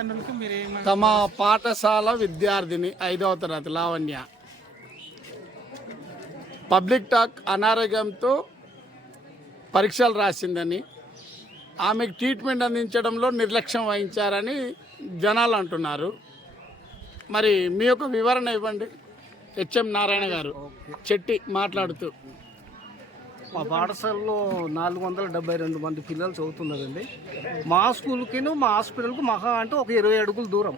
తల్లిదండ్రులకి మీరు తమ పాఠశాల విద్యార్థిని 5వ తరగతి లావణ్య పబ్లిక్ టాక్ అనారోగ్యంతో పరీక్షలు రాసిందని, ఆమెకు ట్రీట్మెంట్ అందించడంలో నిర్లక్ష్యం వహించారని జనాలు అంటున్నారు. మరి మీ యొక్క వివరణ ఇవ్వండి. హెచ్ఎం నారాయణ గారు చెట్టి మాట్లాడుతూ, మా పాఠశాలలో 472 మంది పిల్లలు చదువుతున్నారండి. మా స్కూల్కి మా హాస్పిటల్కి మహా అంటే ఒక 20 అడుగులు దూరం.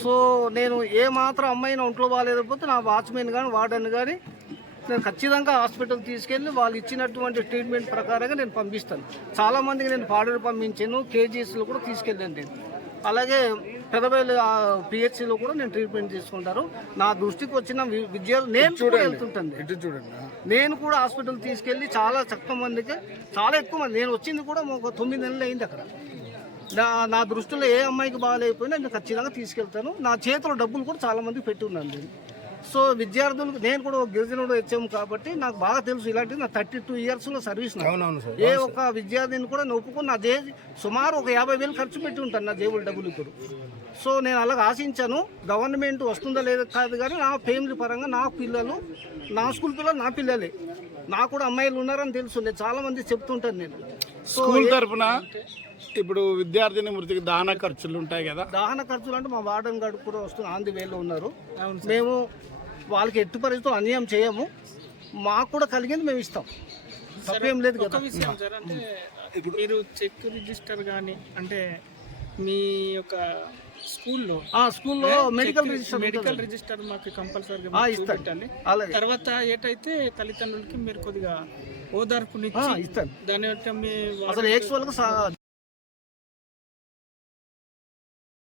సో నేను ఏ మాత్రం అమ్మాయిని ఒంట్లో బాగాలేకపోతే నా వాచ్మెన్ కానీ వార్డెన్ కానీ నేను ఖచ్చితంగా హాస్పిటల్ తీసుకెళ్ళి వాళ్ళు ఇచ్చినటువంటి ట్రీట్మెంట్ ప్రకారంగా నేను పంపిస్తాను. చాలామందికి నేను పాడలు పంపించాను, కేజీఎస్లో కూడా తీసుకెళ్ళాను నేను. అలాగే పెదవేలు పిహెచ్సిలో కూడా నేను ట్రీట్మెంట్ తీసుకుంటారు. నా దృష్టికి వచ్చిన విద్యార్థులు నేను కూడా వెళ్తుంటాను. నేను కూడా హాస్పిటల్ తీసుకెళ్ళి చాలా తక్కువ మందికి, చాలా ఎక్కువ మంది, నేను వచ్చింది కూడా ఒక 9 నెలలు అయింది అక్కడ. నా దృష్టిలో ఏ అమ్మాయికి బాగాలేకపోయినా నేను ఖచ్చితంగా తీసుకెళ్తాను. నా చేతిలో డబ్బులు కూడా చాలా మందికి పెట్టి ఉన్నాను నేను. సో విద్యార్థులకు నేను కూడా గిరిజనుడు వచ్చాము కాబట్టి నాకు బాగా తెలుసు. ఇలాంటివి నా 32 ఇయర్స్లో సర్వీస్. ఏ ఒక్క విద్యార్థిని కూడా నేను ఒప్పుకుని నా సుమారు ఒక 50,000 ఖర్చు పెట్టి ఉంటాను నా జేబుల డబ్బులు ఇప్పుడు. సో నేను అలాగ ఆశించాను. గవర్నమెంట్ వస్తుందా లేదా కాదు కానీ నా ఫ్యామిలీ పరంగా నా పిల్లలు, నా స్కూల్ పిల్లలు నా పిల్లలే. నాకు కూడా అమ్మాయిలు ఉన్నారని తెలుసు. నేను చాలా మంది చెప్తుంటాను నేను. స్కూల్ తరఫున ఇప్పుడు విద్యార్థిని మృతికి దహన ఖర్చులు ఉంటాయి కదా. దహన ఖర్చులు అంటే మా వార్డెన్ గారు కూడా వస్తున్న ఆన్ ది వేలో ఉన్నారు. మేము వాళ్ళకి ఎట్టి పరిస్థితులు అన్యాయం చేయము. మాకు కూడా కలిగింది మేము ఇస్తాం, తప్పేం లేదు కదా. విషయం సార్, అంటే మీరు చెక్ రిజిస్టర్ కానీ అంటే మీ యొక్క స్కూల్లో మెడికల్ రిజిస్టర్ మాకు కంపల్సరీగా ఇస్తాండి. తర్వాత ఏటైతే తల్లిదండ్రులకి మీరు కొద్దిగా ఓదార్పునిచ్చి దాని అసలు